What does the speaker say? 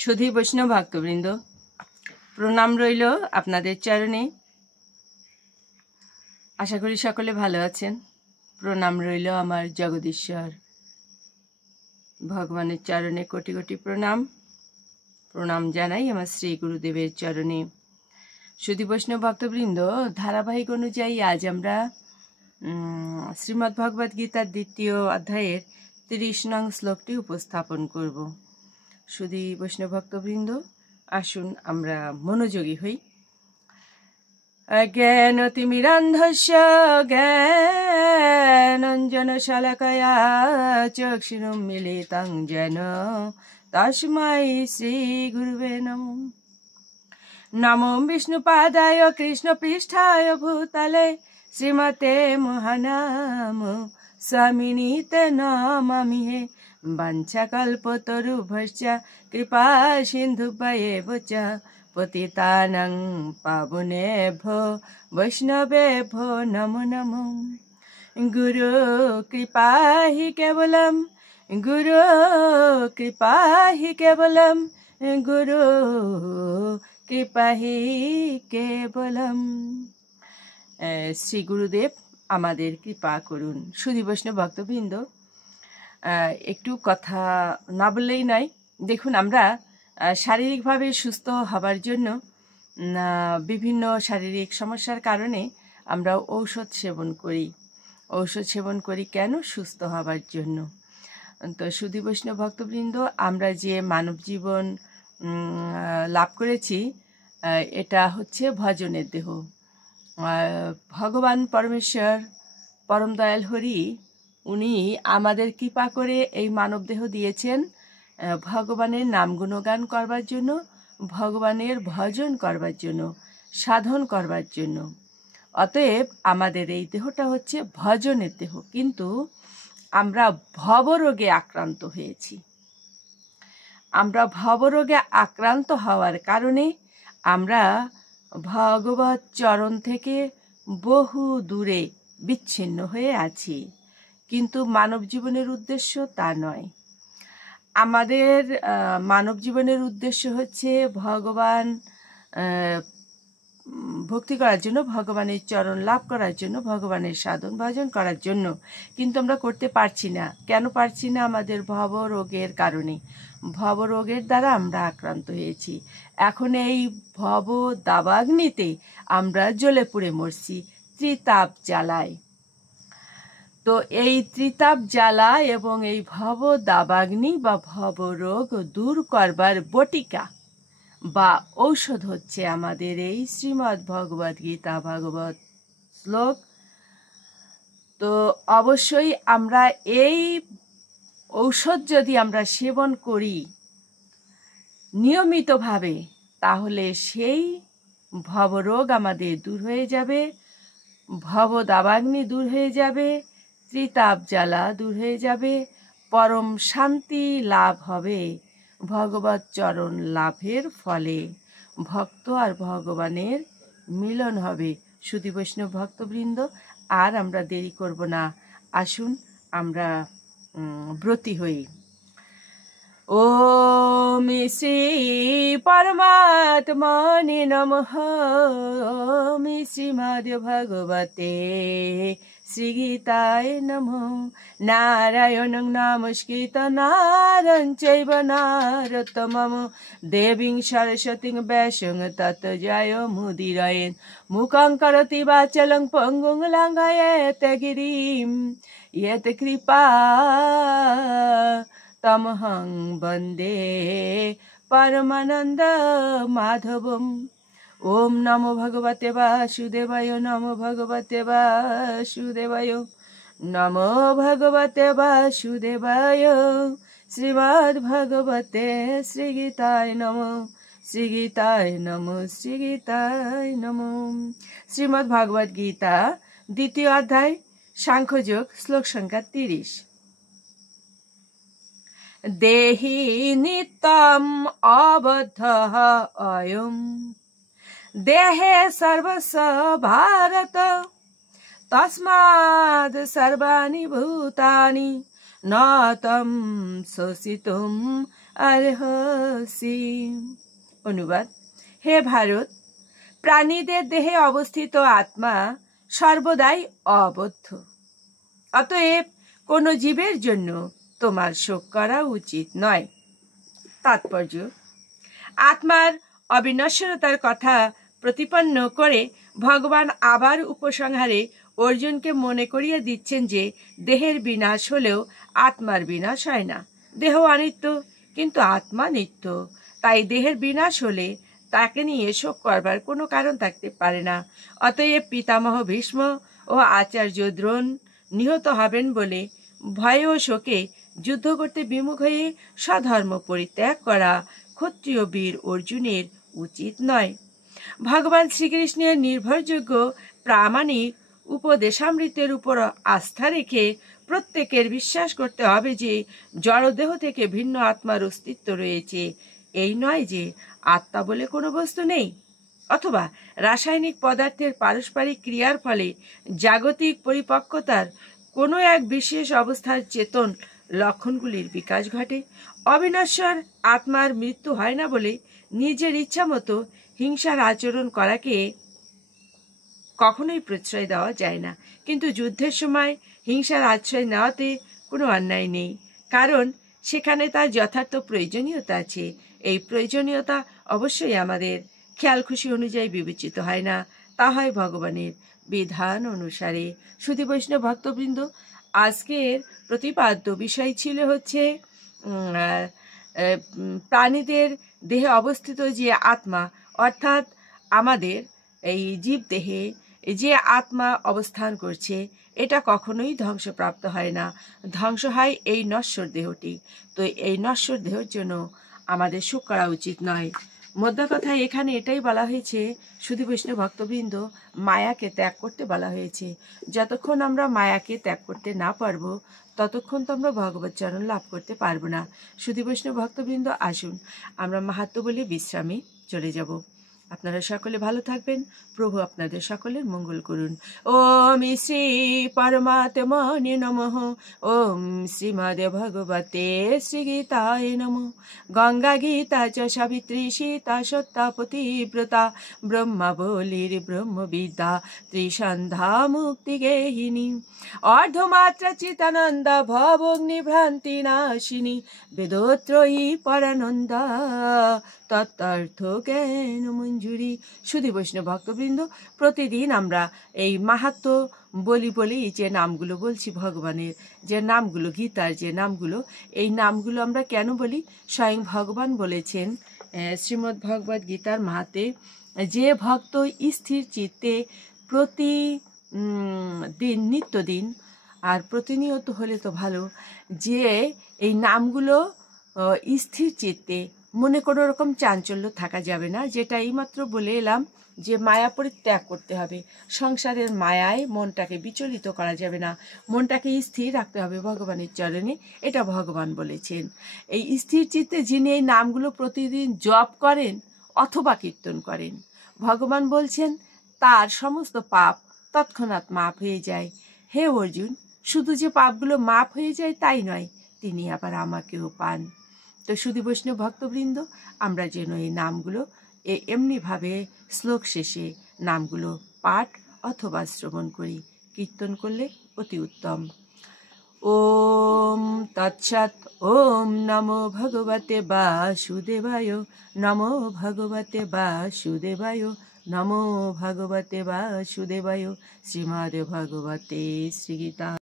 সুধী বৈষ্ণব ভক্তবৃন্দ, প্রণাম রইল আপনাদের চরণে। আশা করি সকলে ভালো আছেন। প্রণাম রইল আমার জগদীশ্বর ভগবানের চরণে, কোটি কোটি প্রণাম। প্রণাম জানাই আমার শ্রী গুরুদেবের চরণে। সুধী বৈষ্ণব ভক্তবৃন্দ, ধারাবাহিক অনুযায়ী আজ আমরা শ্রীমদ্ ভগবদ গীতার ২য় অধ্যায়ের ৩০ নং শ্লোকটি উপস্থাপন করব। সুধী বৈষ্ণব ভক্তবৃন্দ, আসুন আমরা মনোযোগী হই। জ্ঞানতিমিরান্ধস্য জ্ঞানাঞ্জনশলাকয়া চক্ষুरुन्मीलितं येन তস্मै শ্রীগুরুবে নমঃ। নমো বিষ্ণুপাদায় কৃষ্ণপৃষ্ঠায় ভূতলে শ্রীমতে মহানাম স্বামিনীতে নমামি হে। বাঞ্ছাকল্পতরুভ্যশ্চ কৃপা সিন্ধুভ্যেব চ পতিতানাং পাবনেভ্যো বৈষ্ণবেভ্যো নমো নমো। গুরু কৃপা হি কেবলম, গুরু কৃপা হি কেবলম, গুরু কৃপা হি কেবলম। শ্রী গুরুদেব আমাদের কৃপা করুন। সুধী বৈষ্ণব ভক্তবৃন্দ, একটু কথা না বললেই নয়। দেখুন, আমরা শারীরিকভাবে সুস্থ হবার জন্য বিভিন্ন শারীরিক সমস্যার কারণে আমরা ঔষধ সেবন করি। ঔষধ সেবন করি কেন? সুস্থ হবার জন্য। তো সুধী বৈষ্ণব ভক্তবৃন্দ, আমরা যে মানব জীবন লাভ করেছি, এটা হচ্ছে ভজনের দেহ। ভগবান পরমেশ্বর পরম দয়াল হরি উনি আমাদের কৃপা করে এই মানব দেহ দিয়েছেন ভগবানের নাম গুণগান করবার জন্য, ভগবানের ভজন করবার জন্য, সাধন করবার জন্য। অতএব আমাদের এই দেহটা হচ্ছে ভজনের দেহ, কিন্তু আমরা ভবরোগে আক্রান্ত হয়েছি। আমরা ভবরোগে আক্রান্ত হওয়ার কারণে আমরা ভগবৎ চরণ থেকে বহু দূরে বিচ্ছিন্ন হয়ে আছি। কিন্তু মানব জীবনের উদ্দেশ্য তা নয়। আমাদের মানব জীবনের উদ্দেশ্য হচ্ছে ভগবান ভক্তি করার জন্য, ভগবানের চরণ লাভ করার জন্য, ভগবানের সাধন ভজন করার জন্য। কিন্তু আমরা করতে পারছি না। কেন পারছি না? আমাদের ভবরোগের কারণে। ভবরোগের দ্বারা আমরা আক্রান্ত হয়েছি। এখন এই ভব দাবাগ্নিতে আমরা জ্বলে পুড়ে মরছি, ত্রিতাপ জ্বালায়। তো এই ত্রিতাপ জ্বালা এবং এই ভব দাবাগ্নি বা ভবরোগ দূর করবার বটিকা বা ঔষধ হচ্ছে আমাদের এই শ্রীমদ্ ভগবদ গীতা ভাগবত শ্লোক। তো অবশ্যই আমরা এই ঔষধ যদি আমরা সেবন করি নিয়মিতভাবে, তাহলে সেই ভবরোগ আমাদের দূর হয়ে যাবে, ভব দাবাগ্নি দূর হয়ে যাবে, ত্রিতাপ জ্বালা দূর হয়ে যাবে, পরম শান্তি লাভ হবে ভগবৎ চরণ লাভের ফলে। ভক্ত আর ভগবানের মিলন হবে। সুধী বৈষ্ণব ভক্তবৃন্দ, আর আমরা দেরি করব না, আসুন আমরা ব্রতী হই। ওম শ্রী পরমাত্মনে নমঃ। ওম শ্রীমদ্ ভগবতে শ্রীগীতায় নমঃ। নারায়ণং নমস্কৃত নারং চৈব নারোত্তমং দেবীং সরস্বতীং ব্যাসং ততো জয়মুদীরয়েৎ। মুখং করোতি বাচালং পঙ্গুং লঙ্ঘয়েৎ গিরিম ইয়ৎ কৃপা তমহং বন্দে পরমানন্দ মাধবম। ওম নমো ভগবতে বাসুদেবায়, নমো ভগবতে বাসুদেবায়, নমো ভগবতে বাসুদেবায়। শ্রীমদ্ ভগবতে শ্রীগীতায় নমঃ। শ্রীগীতায় নমঃ। শ্রীগীতায় নমঃ। শ্রীমদ্ ভগবদ গীতা ২য় অধ্যায় সাংখ্যযোগ, শ্লোক সংখ্যা ৩০। দেহি নিত্যম অবদ্ধঃ অয়ম দেহে সর্বস্ব ভারত তস্মাদ সর্বাণি ভূতানি ন তম শোষিতুম আর হসিম। অনুবাদ: হে ভারত, প্রাণীদের দেহে অবস্থিত আত্মা সর্বদাই অবদ্ধ। অতএব কোনো জীবের জন্য তোমার শোক করা উচিত নয়। তাৎপর্য: আত্মার অবিনশ্বরতার কথা প্রতিপন্ন করে ভগবান আবার উপসংহারে অর্জুনকে মনে করিয়ে দিচ্ছেন যে দেহের বিনাশ হলেও আত্মার বিনাশ হয় না। দেহ অনিত্য, কিন্তু আত্মা নিত্য। তাই দেহের বিনাশ হলে তাকে নিয়ে শোক করবার কোনো কারণ থাকতে পারে না। অতএব পিতামহ ভীষ্ম ও আচার্য দ্রোণ নিহত হবেন বলে ভয়ে ও শোকে যুদ্ধ করতে বিমুখ হয়ে স্বধর্ম পরিত্যাগ করা ক্ষত্রিয় বীর অর্জুনের উচিত নয়। ভগবান শ্রীকৃষ্ণের নির্ভরযোগ্য প্রামাণিক উপদেশামৃতের উপর আস্থা রেখে প্রত্যেকের বিশ্বাস করতে হবে যে জড়দেহ থেকে ভিন্ন আত্মার অস্তিত্ব রয়েছে। এই নয় যে আত্মা বলে কোনো বস্তু নেই, অথবা রাসায়নিক পদার্থের পারস্পরিক ক্রিয়ার ফলে জাগতিক পরিপক্কতার কোনো এক বিশেষ অবস্থার চেতন লক্ষণগুলির বিকাশ ঘটে। অবিনশ্বর আত্মার মৃত্যু হয় না বলে নিজের ইচ্ছা মতো হিংসার আচরণ করাকে কখনোই প্রশ্রয় দেওয়া যায় না। কিন্তু যুদ্ধের সময় হিংসার আশ্রয় নেওয়াতে কোনো অন্যায় নেই, কারণ সেখানে তার যথার্থ প্রয়োজনীয়তা আছে। এই প্রয়োজনীয়তা অবশ্যই আমাদের খেয়াল খুশি অনুযায়ী বিবেচিত হয় না, তা হয় ভগবানের বিধান অনুসারে। সুধী বৈষ্ণব ভক্তবৃন্দ, আজকের প্রতিপাদ্য বিষয় ছিল হচ্ছে প্রাণীদের দেহে অবস্থিত যে আত্মা, অর্থাৎ আমাদের এই জীব দেহে যে আত্মা অবস্থান করছে এটা কখনোই ধ্বংসপ্রাপ্ত হয় না, ধ্বংস হয় এই নশ্বর দেহটি। তো এই নশ্বর দেহের জন্য আমাদের শোক করা উচিত নয়। মোদ্দা কথায় এখানে এটাই বলা হয়েছে, সুধী বৈষ্ণব ভক্তবৃন্দ, মায়াকে ত্যাগ করতে বলা হয়েছে। যতক্ষণ আমরা মায়াকে ত্যাগ করতে না পারবো ততক্ষণ তো আমরা ভগবত চরণ লাভ করতে পারবো না। সুধী বৈষ্ণব ভক্তবৃন্দ, আসুন আমরা মাহাত্ম বলে বিশ্রামে চলে যাব। আপনারা সকলে ভালো থাকবেন, প্রভু আপনাদের সকলের মঙ্গল করুন। ওম শ্রী পরমাত্মনে নমঃ। ওম শ্রীমদ্ ভগবতে শ্রীগীতায় নমঃ। গঙ্গা গীতা চ সাবিত্রী সীতা সত্যা পতিব্রতা ব্রহ্মাবলীর ব্রহ্মবিদ্যা ত্রিসন্ধ্যা মুক্তি গেহিনী অর্ধমাত্রা চিতানন্দা ভবগ্নিভ্রান্তি নাশিনী বেদোত্রয়ী পরানন্দা তত্ত্বার্থ জ্ঞান মঞ্জুরি। সুধী বৈষ্ণব ভক্তবৃন্দ, প্রতিদিন আমরা এই মাহাত্ম বলি যে নামগুলো বলছি ভগবানের, যে নামগুলো, গীতার যে নামগুলো, এই নামগুলো আমরা কেন বলি? স্বয়ং ভগবান বলেছেন শ্রীমদ্ ভগবদ গীতার মাহাতে, যে ভক্ত স্থির চিত্তে প্রতি দিন, নিত্যদিন আর প্রতিনিয়ত হলে তো ভালো, যে এই নামগুলো স্থির চিত্তে, মনে কোনো রকম চাঞ্চল্য থাকা যাবে না। যেটা এইমাত্র বলে এলাম যে মায়া পরিত্যাগ করতে হবে, সংসারের মায়ায় মনটাকে বিচলিত করা যাবে না, মনটাকে স্থির রাখতে হবে ভগবানের চরণে, এটা ভগবান বলেছেন। এই স্থির চিত্তে যিনি এই নামগুলো প্রতিদিন জপ করেন অথবা কীর্তন করেন, ভগবান বলছেন তার সমস্ত পাপ তৎক্ষণাৎ মাপ হয়ে যায়। হে অর্জুন, শুধু যে পাপগুলো মাপ হয়ে যায় তাই নয়, তিনি আবার আমাকেও পান। তো সুধী বৈষ্ণব ভক্তবৃন্দ, আমরা যেন এই নামগুলো এমনিভাবে শ্লোক শেষে নামগুলো পাঠ অথবা শ্রবণ করি, কীর্তন করলে অতি উত্তম। ওম তৎসৎ। ওম নমো ভগবতে বাসুদেবায়। নমো ভগবতে বাসুদেবায়। নমো ভগবতে বাসুদেবায়। শ্রীমদ্ ভগবতে শ্রীগীতা।